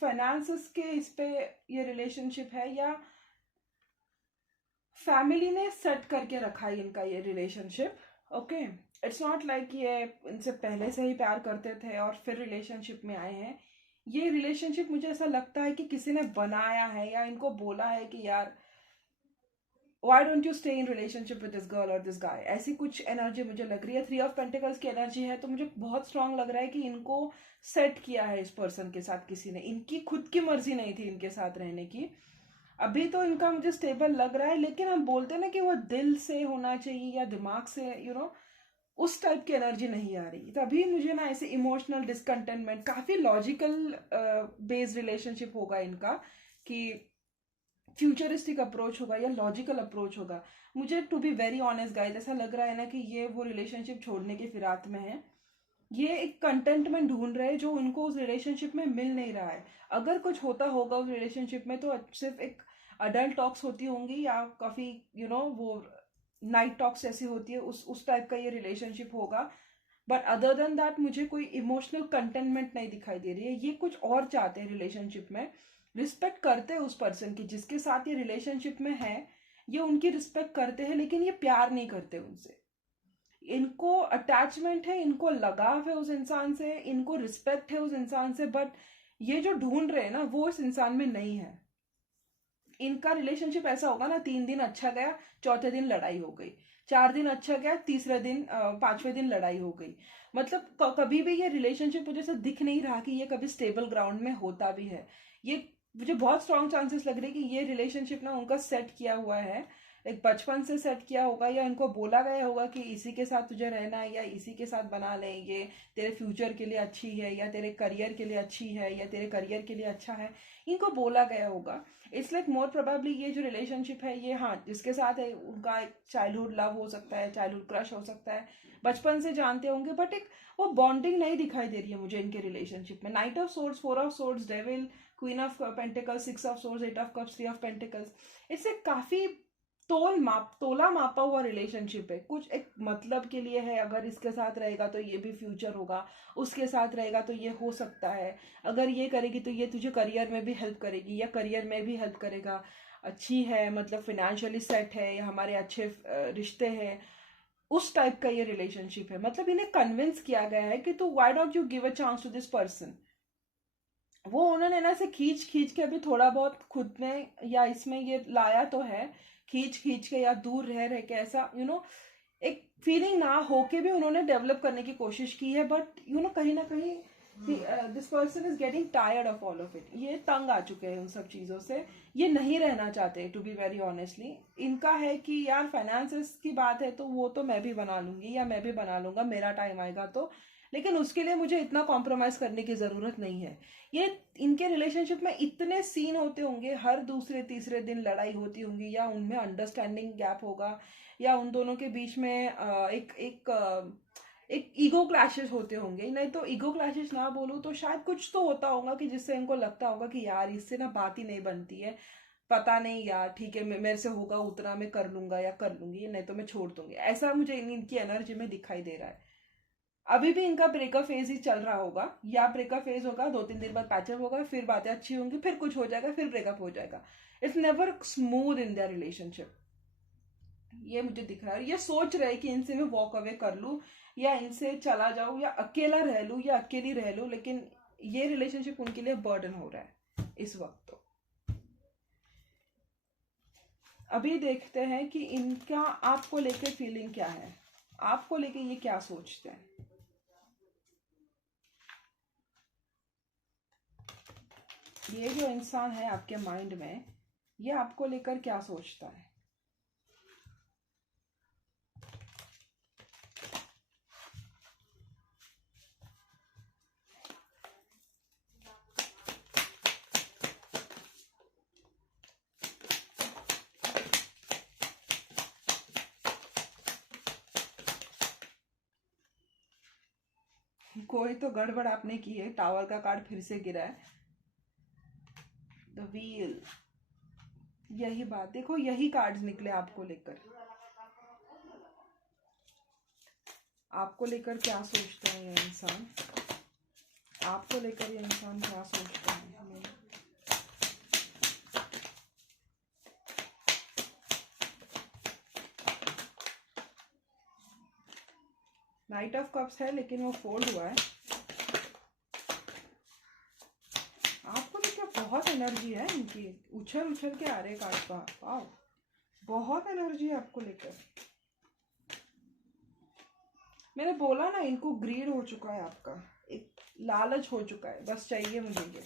फाइनेंसेस के इस पे ये रिलेशनशिप है, या फैमिली ने सेट करके रखा है इनका ये relationship. Okay, it's not like ये इनसे पहले से ही प्यार करते थे और फिर रिलेशनशिप में आए हैं। ये रिलेशनशिप मुझे ऐसा लगता है कि किसी ने बनाया है या इनको बोला है कि यार why don't you stay in relationship with this girl और दिस गाय, ऐसी कुछ एनर्जी मुझे लग रही है। 3 ऑफ पेंटिकल्स की एनर्जी है, तो मुझे बहुत स्ट्रांग लग रहा है कि इनको सेट किया है इस पर्सन के साथ किसी ने, इनकी खुद की मर्जी नहीं थी इनके साथ रहने की। अभी तो इनका मुझे स्टेबल लग रहा है, लेकिन हम बोलते हैं ना कि वो दिल से होना चाहिए या दिमाग से, उस टाइप की एनर्जी नहीं आ रही। तभी मुझे ना ऐसे इमोशनल डिसकंटेनमेंट, काफी लॉजिकल बेस्ड रिलेशनशिप होगा इनका, कि फ्यूचरिस्टिक अप्रोच होगा या लॉजिकल अप्रोच होगा। मुझे to be very honest guys ऐसा लग रहा है ना कि ये वो रिलेशनशिप छोड़ने के फिराक में है। ये एक कंटेंटमेंट ढूंढ रहे हैं जो उनको उस रिलेशनशिप में मिल नहीं रहा है। अगर कुछ होता होगा उस रिलेशनशिप में तो सिर्फ एक अडल्ट टॉक्स होती होंगी, या काफी वो नाइट टॉक्स ऐसी होती है, उस टाइप का ये रिलेशनशिप होगा। बट अदर देन दैट मुझे कोई इमोशनल कंटेनमेंट नहीं दिखाई दे रही है। ये कुछ और चाहते हैं रिलेशनशिप में, रिस्पेक्ट करते हैं उस पर्सन की जिसके साथ ये रिलेशनशिप में है, ये उनकी रिस्पेक्ट करते हैं, लेकिन ये प्यार नहीं करते उनसे। इनको अटैचमेंट है, इनको लगाव है उस इंसान से, इनको रिस्पेक्ट है उस इंसान से, बट ये जो ढूंढ रहे हैं ना वो इस इंसान में नहीं है। इनका रिलेशनशिप ऐसा होगा ना, 3 दिन अच्छा गया, चौथे दिन लड़ाई हो गई, 4 दिन अच्छा गया, तीसरे दिन 5वें दिन लड़ाई हो गई। मतलब कभी भी ये रिलेशनशिप मुझे ऐसा दिख नहीं रहा कि ये कभी स्टेबल ग्राउंड में होता भी है। ये मुझे बहुत स्ट्रॉन्ग चांसेस लग रहे हैं कि ये रिलेशनशिप ना उनका सेट किया हुआ है, एक बचपन से सेट किया होगा, या इनको बोला गया होगा कि इसी के साथ तुझे रहना है, या इसी के साथ बना ले, ये तेरे फ्यूचर के लिए अच्छी है, या तेरे करियर के लिए अच्छी है, या तेरे करियर के लिए अच्छा है, इनको बोला गया होगा। इट्स लाइक मोर प्रोबेबली ये जो रिलेशनशिप है ये, हाँ, जिसके साथ है उनका एक चाइल्डहुड लव हो सकता है, चाइल्डहुड क्रश हो सकता है, बचपन से जानते होंगे, बट एक वो बॉन्डिंग नहीं दिखाई दे रही है मुझे इनके रिलेशनशिप में। Night of swords, 4 of swords, devil, queen of pentacles, 6 of swords, 8 of cups, 3 of pentacles. इससे काफी तोला मापा हुआ रिलेशनशिप है, कुछ एक मतलब के लिए है। अगर इसके साथ रहेगा तो ये भी फ्यूचर होगा, उसके साथ रहेगा तो ये हो सकता है, अगर ये करेगी तो ये तुझे करियर में भी हेल्प करेगी, या करियर में भी हेल्प करेगा, अच्छी है, मतलब फिनेंशियली सेट है, या हमारे अच्छे रिश्ते हैं, उस टाइप का ये रिलेशनशिप है। मतलब इन्हें कन्विंस किया गया है कि तू why don't you give a chance to this person. वो उन्होंने ना से खींच खींच के अभी थोड़ा बहुत खुद में या इसमें ये लाया तो है, खींच खींच के या दूर रह रह के, ऐसा एक फीलिंग ना होके भी उन्होंने डेवलप करने की कोशिश की है। बट कहीं ना कहीं this person is getting tired of all of it. ये तंग आ चुके हैं उन सब चीज़ों से, ये नहीं रहना चाहते। टू बी वेरी ऑनेस्टली इनका है कि यार फाइनेंसेस की बात है तो वो तो मैं भी बना लूंगी, या मैं भी बना लूंगा, मेरा टाइम आएगा तो, लेकिन उसके लिए मुझे इतना कॉम्प्रोमाइज करने की ज़रूरत नहीं है। ये इनके रिलेशनशिप में इतने सीन होते होंगे, हर दूसरे तीसरे दिन लड़ाई होती होंगी, या उनमें अंडरस्टैंडिंग गैप होगा, या उन दोनों के बीच में एक ईगो क्लैशेस होते होंगे। नहीं तो ईगो क्लैशेस ना बोलूँ तो शायद कुछ तो होता होगा कि जिससे इनको लगता होगा कि यार इससे ना बात ही नहीं बनती है, पता नहीं यार, ठीक है मेरे से होगा उतना मैं कर लूंगा या कर लूंगी, नहीं तो मैं छोड़ दूंगी, ऐसा मुझे इनकी एनर्जी में दिखाई दे रहा है। अभी भी इनका ब्रेकअप फेज ही चल रहा होगा, या ब्रेकअप फेज होगा, 2-3 दिन बाद पैचअप होगा, फिर बातें अच्छी होंगी, फिर कुछ हो जाएगा, फिर ब्रेकअप हो जाएगा। It's never smooth in their relationship, ये मुझे दिख रहा है। ये सोच रहे कि इनसे मैं वॉक अवे कर लूं, या इनसे चला जाऊं, या अकेला रह लूं, या अकेली रह लूं, लेकिन ये रिलेशनशिप उनके लिए बर्डन हो रहा है इस वक्त। तो अभी देखते हैं कि इनका आपको लेके फीलिंग क्या है, आपको लेके ये क्या सोचते हैं। ये जो इंसान है आपके माइंड में, ये आपको लेकर क्या सोचता है। कोई तो गड़बड़ आपने की है, टावर का कार्ड फिर से गिरा है। द व्हील, यही बात देखो, यही कार्ड्स निकले आपको लेकर। आपको लेकर क्या सोचता है ये इंसान, आपको लेकर ये इंसान क्या सोचता है। नाइट ऑफ कप्स है लेकिन वो फोल्ड हुआ है। आपको लेकर बहुत एनर्जी है इनकी, उछल उछल के आ रहे कार्ड का। वाह, बहुत एनर्जी है आपको लेकर। मैंने बोला ना, इनको ग्रीड हो चुका है आपका, एक लालच हो चुका है, बस चाहिए मुझे ये।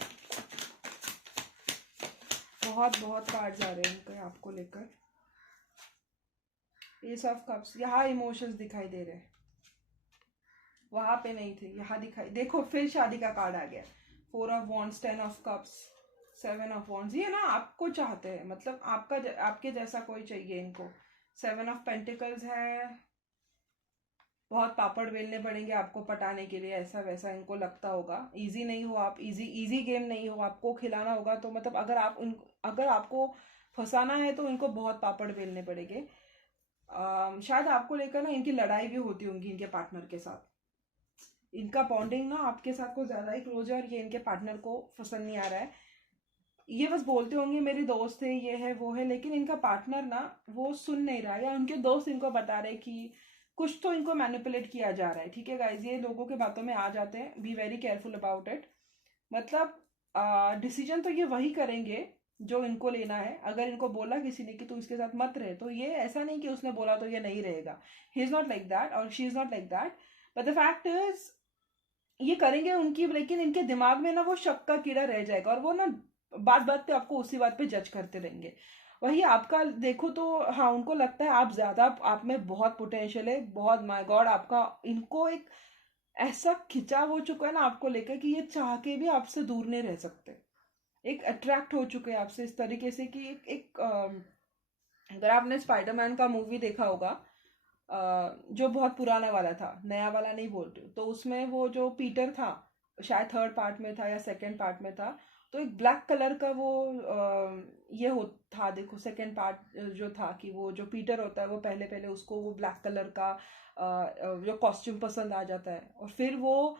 बहुत बहुत कार्ड्स आ रहे हैं इनके आपको लेकर। एस ऑफ कप्स, यहाँ इमोशंस दिखाई दे रहे हैं, वहां पे नहीं थे, यहाँ दिखाई। देखो फिर शादी का कार्ड आ गया। 4 of wands, 10 of cups, 7 of wands. ये ना आपको चाहते हैं, मतलब आपके जैसा कोई चाहिए इनको। 7 ऑफ पेंटिकल्स है। बहुत पापड़ बेलने पड़ेंगे आपको पटाने के लिए, ऐसा वैसा इनको लगता होगा। इजी नहीं हो आप, इजी गेम नहीं हो, आपको खिलाना होगा। तो मतलब अगर आपको फंसाना है तो इनको बहुत पापड़ बेलने पड़ेंगे। शायद आपको लेकर ना इनकी लड़ाई भी होती होंगी इनके पार्टनर के साथ। इनका बॉन्डिंग ना आपके साथ कुछ ज्यादा ही क्लोज है और ये इनके पार्टनर को पसंद नहीं आ रहा है। ये बस बोलते होंगे मेरी दोस्त है, ये है वो है, लेकिन इनका पार्टनर ना वो सुन नहीं रहा है, या उनके दोस्त इनको बता रहे कि कुछ तो इनको मैनिपुलेट किया जा रहा है। ठीक है गाइज, ये लोगों के बातों में आ जाते हैं, B very careful about it. मतलब डिसीजन तो ये वही करेंगे जो इनको लेना है। अगर इनको बोला किसी ने कि तू इसके साथ मत रहे, तो ये ऐसा नहीं कि उसने बोला तो ये नहीं रहेगा। He is not like that और she is not like that. But the fact is ये करेंगे उनकी, लेकिन इनके दिमाग में ना वो शक का कीड़ा रह जाएगा और वो ना बात बात पे आपको उसी बात पे जज करते रहेंगे। वही आपका देखो तो हाँ, उनको लगता है आप ज्यादा, आप में बहुत पोटेंशियल है, बहुत, माय गॉड, आपका इनको एक ऐसा खिंचाव हो चुका है ना आपको लेकर कि ये चाह के भी आपसे दूर नहीं रह सकते। एक अट्रैक्ट हो चुके हैं आपसे इस तरीके से कि अगर आपने स्पाइडरमैन का मूवी देखा होगा, जो बहुत पुराना वाला था, नया वाला नहीं बोल रही हूँ, तो उसमें वो जो पीटर था, शायद थर्ड पार्ट में था या सेकंड पार्ट में था, तो एक ब्लैक कलर का वो ये हो था। देखो सेकंड पार्ट जो था कि वो जो पीटर होता है वो पहले पहले उसको वो ब्लैक कलर का जो कॉस्ट्यूम पसंद आ जाता है और फिर वो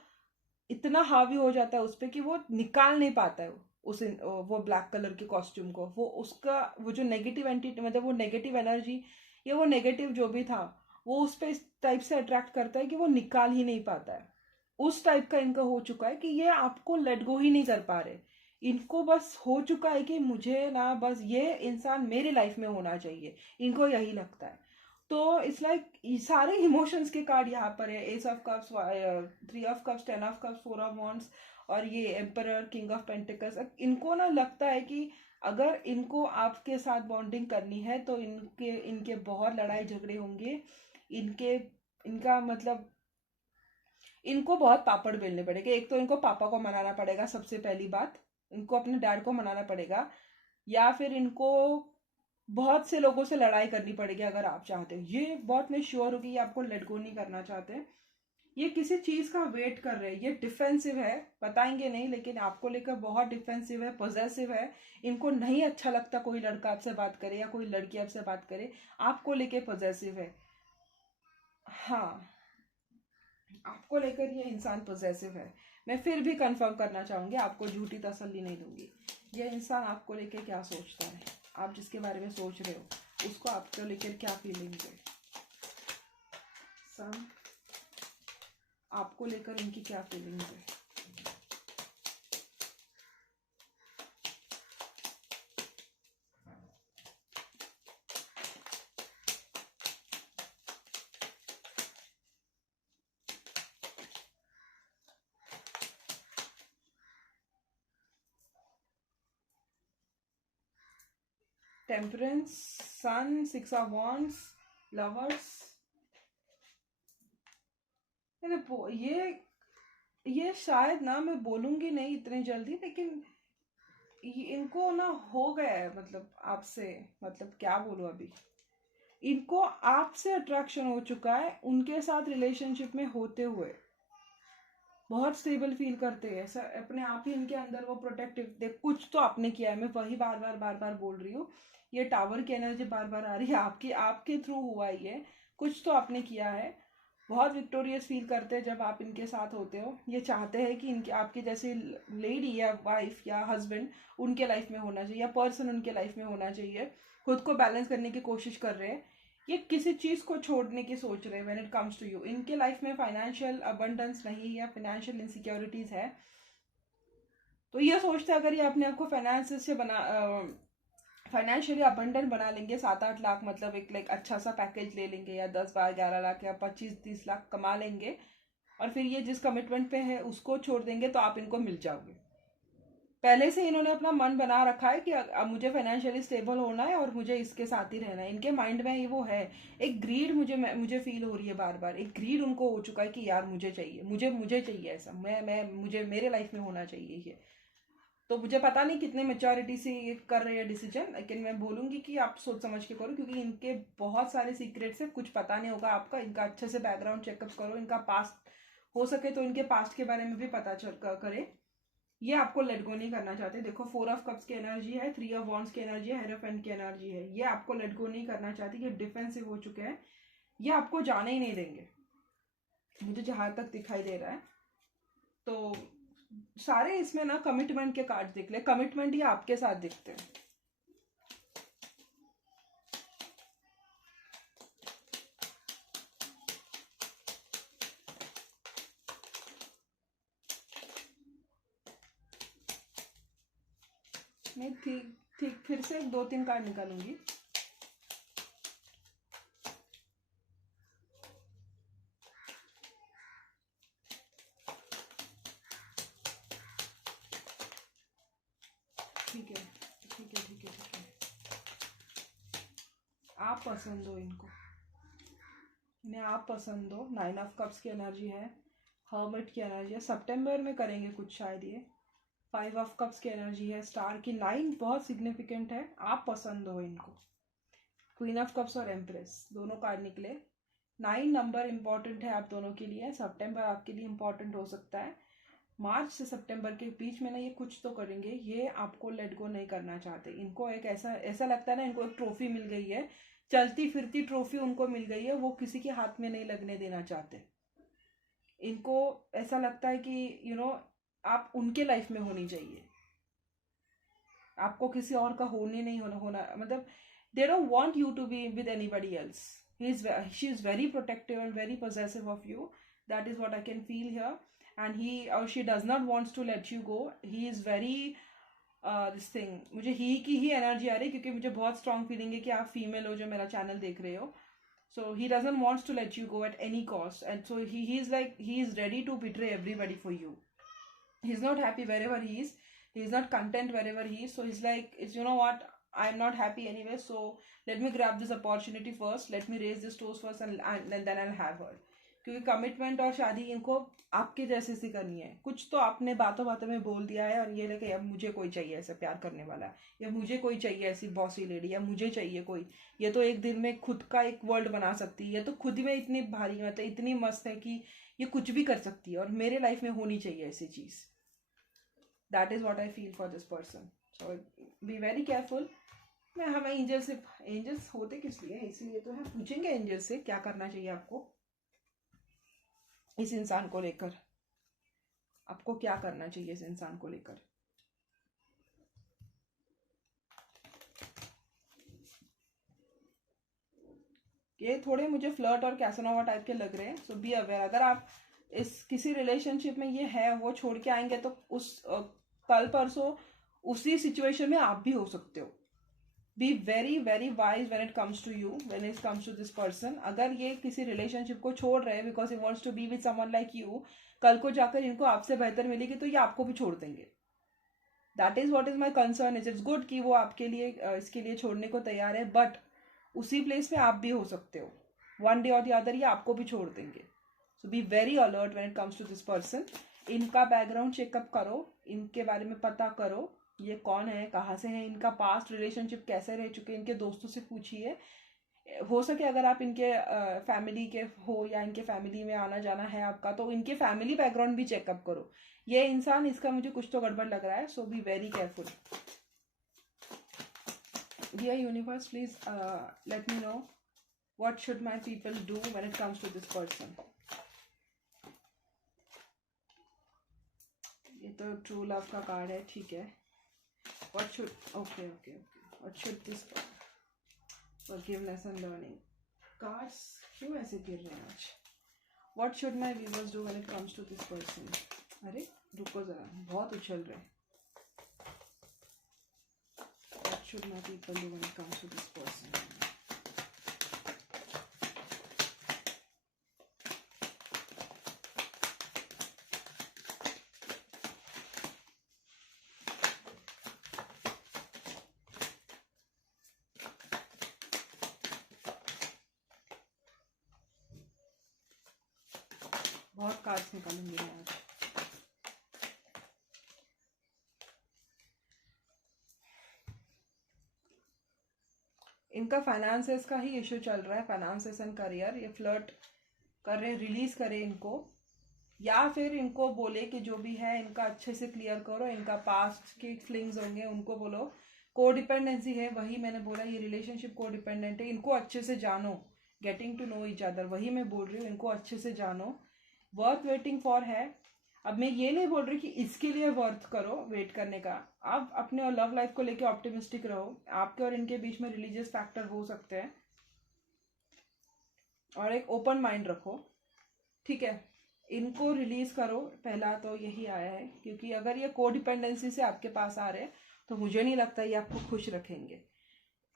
इतना हावी हो जाता है उस पर कि वो निकाल नहीं पाता है वो ब्लैक कलर के कॉस्ट्यूम को। वो उसका वो जो नेगेटिव एंटी, मतलब वो नेगेटिव एनर्जी या वो नेगेटिव जो भी था, वो उस पर इस टाइप से अट्रैक्ट करता है कि वो निकाल ही नहीं पाता है। उस टाइप का इनका हो चुका है कि ये आपको लेट गो ही नहीं कर पा रहे। इनको बस हो चुका है कि मुझे ना बस ये इंसान मेरी लाइफ में होना चाहिए, इनको यही लगता है। तो इट्स लाइक सारे इमोशंस के कार्ड यहाँ पर है। S of cups, 3 of cups, 10 of cups, 4 of wands और ये एम्परर, किंग ऑफ पेंटिकल्स। इनको ना लगता है कि अगर इनको आपके साथ बॉन्डिंग करनी है तो इनके इनके बहुत लड़ाई झगड़े होंगे। इनके इनका मतलब इनको बहुत पापड़ बेलने पड़ेंगे। एक तो इनको पापा को मनाना पड़ेगा, सबसे पहली बात इनको अपने डैड को मनाना पड़ेगा, या फिर इनको बहुत से लोगों से लड़ाई करनी पड़ेगी अगर आप चाहते हो। ये बहुत मैं श्योर हूँ कि ये आपको लेट गो नहीं करना चाहते। ये किसी चीज का वेट कर रहे हैं, ये डिफेंसिव है, बताएंगे नहीं लेकिन आपको लेकर बहुत डिफेंसिव है, पॉजेसिव है। इनको नहीं अच्छा लगता कोई लड़का आपसे बात करे या कोई लड़की आपसे बात करे, आपको लेके पॉजेसिव है। हाँ, आपको लेकर ये इंसान पॉजेसिव है। मैं फिर भी कंफर्म करना चाहूंगी, आपको झूठी तसल्ली नहीं दूंगी। ये इंसान आपको लेकर क्या सोचता है, आप जिसके बारे में सोच रहे हो उसको आपको लेकर क्या फीलिंग्स है। सन, आपको लेकर इनकी क्या फीलिंग्स है। Temperance, sun, 6 of wands, lovers. ये शायद ना मैं बोलूंगी नहीं इतनी जल्दी, लेकिन इनको ना हो गया है, मतलब आपसे, मतलब क्या बोलूं अभी, इनको आपसे अट्रैक्शन हो चुका है उनके साथ रिलेशनशिप में होते हुए। बहुत स्टेबल फील करते हैं, ऐसा अपने आप ही इनके अंदर वो प्रोटेक्टिव देख कुछ तो आपने किया है। मैं वही बार बार बार बार बोल रही हूँ, ये टावर की एनर्जी बार बार आ रही है, आपकी आपके थ्रू हुआ ये, कुछ तो आपने किया है। बहुत विक्टोरियस फील करते हैं जब आप इनके साथ होते हो। ये चाहते हैं कि इनके आपके जैसे लेडी या वाइफ या हस्बैंड उनके लाइफ में होना चाहिए, या पर्सन उनके लाइफ में होना चाहिए। खुद को बैलेंस करने की कोशिश कर रहे हैं, ये किसी चीज को छोड़ने की सोच रहे हैं। When it comes to you, इनके लाइफ में फाइनेंशियल अबंडेंस नहीं है या फाइनेंशियल इनसिक्योरिटीज है, तो ये सोचते हैं अगर ये अपने आप को फाइनेंस से बना फाइनेंशियली अबंडेंट बना लेंगे, 7-8 लाख मतलब एक लाइक अच्छा सा पैकेज ले लेंगे, या 10-12-11 लाख या 25-30 लाख कमा लेंगे, और फिर ये जिस कमिटमेंट पे है उसको छोड़ देंगे, तो आप इनको मिल जाओगे। पहले से इन्होंने अपना मन बना रखा है कि अब मुझे फाइनेंशियली स्टेबल होना है और मुझे इसके साथ ही रहना है। इनके माइंड में ये वो है, एक ग्रीड मुझे फील हो रही है बार बार, एक ग्रीड उनको हो चुका है कि यार मुझे चाहिए, मुझे चाहिए ऐसा, मैं मुझे मेरे लाइफ में होना चाहिए ये। तो मुझे पता नहीं कितने मेच्योरिटी से ये कर रहे हैं डिसीजन, लेकिन मैं बोलूंगी कि आप सोच समझ के करो, क्योंकि इनके बहुत सारे सीक्रेट्स है, कुछ पता नहीं होगा आपका। इनका अच्छे से बैकग्राउंड चेकअप करो, इनका पास्ट हो सके तो इनके पास्ट के बारे में भी पता चल करे। ये आपको लेट गो नहीं करना चाहते। देखो 4 ऑफ कप्स की एनर्जी है, 3 ऑफ वॉन्ड्स की एनर्जी है, हेरोफेंट की एनर्जी है। ये आपको लेट गो नहीं करना चाहती, ये डिफेंसिव हो चुके हैं, ये आपको जाने ही नहीं देंगे, मुझे जहां तक दिखाई दे रहा है। तो सारे इसमें ना कमिटमेंट के कार्ड दिख ले, कमिटमेंट ये आपके साथ दिखते हैं। मैं ठीक ठीक फिर से 2-3 कार्ड निकालूंगी। ठीक है ठीक है ठीक है ठीक है, आप पसंद हो इनको, इन्हें आप पसंद हो। 9 ऑफ कप्स की एनर्जी है, हर्मिट की एनर्जी है, सितंबर में करेंगे कुछ शायद ये। 5 ऑफ कप्स की एनर्जी है, स्टार की 9 बहुत सिग्निफिकेंट है, आप पसंद हो इनको। क्वीन ऑफ कप्स और एम्प्रेस दोनों कार्ड निकले। 9 नंबर इंपॉर्टेंट है आप दोनों के लिए, सितंबर आपके लिए इंपॉर्टेंट हो सकता है। मार्च से सितंबर के बीच में ना ये कुछ तो करेंगे, ये आपको लेट गो नहीं करना चाहते। इनको एक ऐसा ऐसा लगता है ना, इनको एक ट्रॉफी मिल गई है, चलती फिरती ट्रॉफी उनको मिल गई है, वो किसी के हाथ में नहीं लगने देना चाहते। इनको ऐसा लगता है कि आप उनके लाइफ में होनी चाहिए, आपको किसी और का होने नहीं होना मतलब they don't want you to be with anybody else. She is very protective and very possessive of you, that is what I can feel here. And he और she does not wants to let you go, he is very this thing, मुझे ही की ही energy आ रही है, क्योंकि मुझे बहुत strong feeling है कि आप फीमेल हो जो मेरा चैनल देख रहे हो। So he doesn't wants to let you go at any cost, and so he's like he is ready to betray everybody for you. He's not happy wherever he is. He's not content wherever he is. So he's like, it's, you know what, I'm not happy anyway, so let me grab this opportunity first, let me raise this toast first, and then I'll have her. क्योंकि commitment और शादी इनको आपके जैसे से करनी है। कुछ तो आपने बातों बातों में बोल दिया है, और ये लेके अब मुझे कोई चाहिए ऐसा प्यार करने वाला, या मुझे कोई चाहिए ऐसी बॉसी लेडी, या मुझे चाहिए कोई, ये तो एक दिन में खुद का एक वर्ल्ड बना सकती है, ये तो खुद में इतनी भारी मतलब इतनी मस्त है कि ये कुछ भी कर सकती है, और मेरे लाइफ में होनी चाहिए ऐसी चीज़। That is what I feel for this person, so be very careful. मैं हमें एंजल से, एंजल्स होते किस लिए, इसीलिए तो है, पूछेंगे एंजल से क्या करना चाहिए आपको इस इंसान को लेकर, आपको क्या करना चाहिए इस इंसान को लेकर। ये थोड़े मुझे फ्लर्ट और कैसनोवा टाइप के लग रहे हैं, सो बी अवेयर। अगर आप इस किसी रिलेशनशिप में ये है वो छोड़ के आएंगे, तो उस कल परसों उसी सिचुएशन में आप भी हो सकते हो। Be very very wise when it comes to you, when it comes to this person. अगर ये किसी रिलेशनशिप को छोड़ रहे हैं because he wants to be with someone like you, कल को जाकर इनको आपसे बेहतर मिलेगी तो ये आपको भी छोड़ देंगे। That is what is my concern is, it's good कि वो आपके लिए इसके लिए छोड़ने को तैयार है, बट उसी प्लेस में आप भी हो सकते हो, वन डे और द अदर ये आपको भी छोड़ देंगे। So be very alert when it comes to this person. इनका बैकग्राउंड चेकअप करो, इनके बारे में पता करो, ये कौन है, कहाँ से है, इनका पास्ट रिलेशनशिप कैसे रह चुके, इनके दोस्तों से पूछिए, हो सके अगर आप इनके फैमिली के हो या इनके फैमिली में आना जाना है आपका, तो इनके फैमिली बैकग्राउंड भी चेकअप करो। ये इंसान, इसका मुझे कुछ तो गड़बड़ लग रहा है, so be very careful. Dear universe, please let me know what should my people do when it comes to this person. ये तो ट्रू लव का कार्ड है, ठीक है। what should okay what should this forgiveness and learning cards क्यों ऐसे गिर रहे हैं आज? what should my viewers do when it comes to this person? अरे रुको जरा, बहुत उछल रहे हैं। what should my people do when it comes to this person? बहुत कार्ड्स निकालूंगी मैं आज। इनका फाइनेंसेस का ही इशू चल रहा है, फाइनेंसेस एंड करियर। ये फ्लर्ट कर रहे, रिलीज करे इनको, या फिर इनको बोले कि जो भी है इनका अच्छे से क्लियर करो। इनका पास्ट के फ्लिंग्स होंगे, उनको बोलो को डिपेंडेंसी है, वही मैंने बोला, ये रिलेशनशिप को डिपेंडेंट है। इनको अच्छे से जानो, getting to know each other, वही मैं बोल रही हूँ, इनको अच्छे से जानो। वर्थ वेटिंग फॉर है। अब मैं ये नहीं बोल रही कि इसके लिए वर्थ करो वेट करने का। आप अपने और लव लाइफ को लेके ऑप्टिमिस्टिक रहो। आपके और इनके बीच में रिलीजियस फैक्टर हो सकते हैं, और एक ओपन माइंड रखो, ठीक है। इनको रिलीज करो, पहला तो यही आया है, क्योंकि अगर ये कोडिपेंडेंसी से आपके पास आ रहे हैं तो मुझे नहीं लगता ये आपको खुश रखेंगे।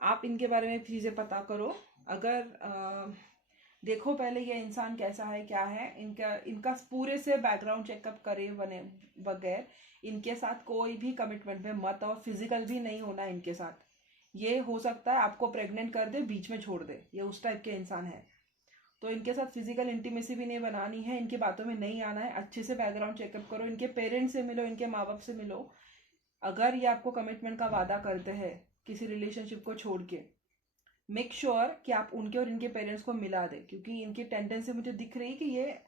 आप इनके बारे में चीज़ें पता करो। अगर देखो पहले ये इंसान कैसा है, क्या है, इनका पूरे से बैकग्राउंड चेकअप करे बने बगैर इनके साथ कोई भी कमिटमेंट में मत, और फिजिकल भी नहीं होना इनके साथ। ये हो सकता है आपको प्रेग्नेंट कर दे, बीच में छोड़ दे, ये उस टाइप के इंसान है। तो इनके साथ फिजिकल इंटीमेसी भी नहीं बनानी है, इनकी बातों में नहीं आना है। अच्छे से बैकग्राउंड चेकअप करो, इनके पेरेंट्स से मिलो, इनके माँ बाप से मिलो। अगर ये आपको कमिटमेंट का वादा करते हैं किसी रिलेशनशिप को छोड़ के, मेक श्योर कि आप उनके और इनके पेरेंट्स को मिला दे, क्योंकि इनकी टेंडेंसी मुझे दिख रही है कि ये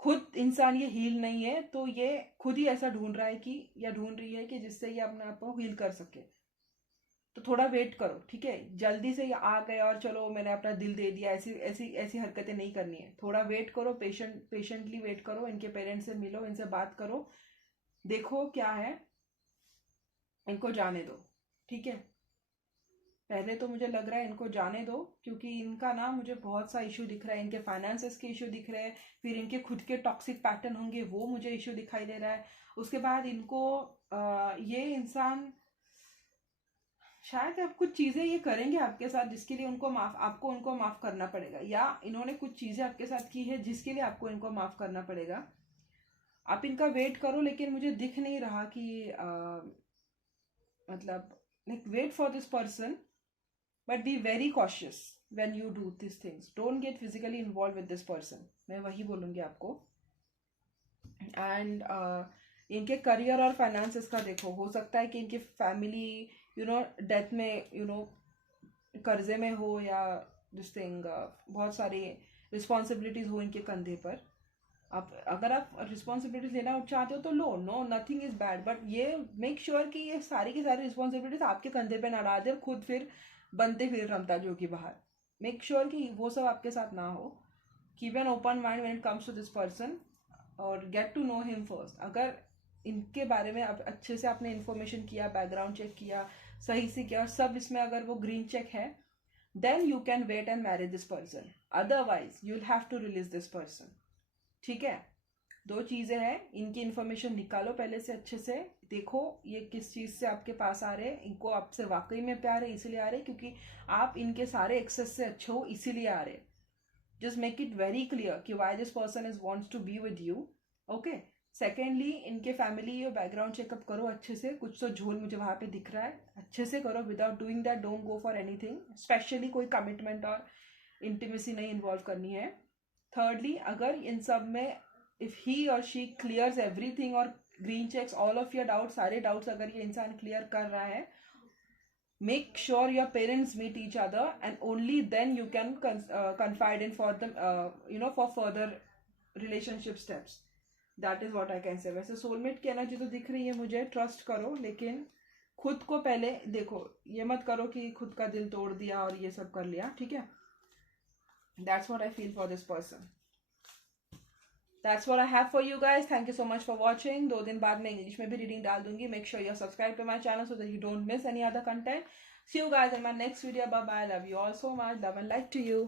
खुद इंसान ये हील नहीं है, तो ये खुद ही ऐसा ढूंढ रहा है कि, या ढूंढ रही है कि जिससे ये अपने आप को हील कर सके। तो थोड़ा वेट करो, ठीक है। जल्दी से ये आ गए और चलो मैंने अपना दिल दे दिया, ऐसी ऐसी ऐसी हरकतें नहीं करनी है। थोड़ा वेट करो, पेशेंटली वेट करो, इनके पेरेंट्स से मिलो, इनसे बात करो, देखो क्या है, इनको जाने दो, ठीक है। पहले तो मुझे लग रहा है इनको जाने दो, क्योंकि इनका ना मुझे बहुत सा इशू दिख रहा है। इनके फाइनेंसेस के इशू दिख रहे हैं, फिर इनके खुद के टॉक्सिक पैटर्न होंगे, वो मुझे इशू दिखाई दे रहा है। उसके बाद इनको ये इंसान शायद अब कुछ चीजें ये करेंगे आपके साथ जिसके लिए आपको उनको माफ करना पड़ेगा, या इन्होंने कुछ चीजें आपके साथ की है जिसके लिए आपको इनको माफ करना पड़ेगा। आप इनका वेट करो, लेकिन मुझे दिख नहीं रहा कि मतलब like wait for this person, but be very cautious when you do these things. Don't get physically involved with this person. मैं वही बोलूँगी आपको। एंड इनके करियर और फाइनेंसेस का देखो, हो सकता है कि इनकी फैमिली डेथ में कर्जे में हो, या दिस थिंग बहुत सारी रिस्पॉन्सिबिलिटीज हो इनके कंधे पर। अगर आप रिस्पॉन्सिबिलिटीज लेना चाहते हो तो लो, no nothing is bad, but ये मेक श्योर कि ये सारी की सारी रिस्पॉन्सिबिलिटीज आपके कंधे पे ना डाल दे, खुद फिर बनते फिर रमता जो कि बाहर। मेक श्योर कि वो सब आपके साथ ना हो। Keep an open mind when it comes to this person, और get to know him first. अगर इनके बारे में अब अच्छे से आपने इन्फॉर्मेशन किया, बैकग्राउंड चेक किया, सही से किया, और सब इसमें अगर वो ग्रीन चेक है, then you can wait and marry this person. Otherwise you will have to release this person, ठीक है। दो चीजें हैं, इनकी इन्फॉर्मेशन निकालो पहले से, अच्छे से देखो ये किस चीज से आपके पास आ रहे हैं। इनको आपसे वाकई में प्यार है, इसीलिए आ रहे, क्योंकि आप इनके सारे एक्सेस से अच्छे हो, इसीलिए आ रहे। Just make it very clear कि why this person is wants to be with you, okay. Secondly, इनके फैमिली और बैकग्राउंड चेकअप करो अच्छे से। कुछ तो झोल मुझे वहां पे दिख रहा है, अच्छे से करो। Without doing that don't go for anything, specially कोई कमिटमेंट और इंटीमेसी नहीं इन्वॉल्व करनी है। thirdly, अगर इन सब में if he or she clears everything और green checks all of your doubts, सारे doubts अगर ये इंसान क्लियर कर रहा है, Make sure your parents meet each other, and only then you can confide in for them, for further relationship steps. That is what I can say. वैसे soulmate की energy तो दिख रही है मुझे, ट्रस्ट करो, लेकिन खुद को पहले देखो, ये मत करो कि खुद का दिल तोड़ दिया और ये सब कर लिया, ठीक है? That's what I feel for this person. That's what I have for you guys. Thank you so much for watching. 2 दिन बाद मैं इंग्लिश में भी रीडिंग डाल दूंगी. Make sure you're subscribed to my channel so that you don't miss any other content. See you guys in my next video. Bye bye. Love you all so much. Love and light to you.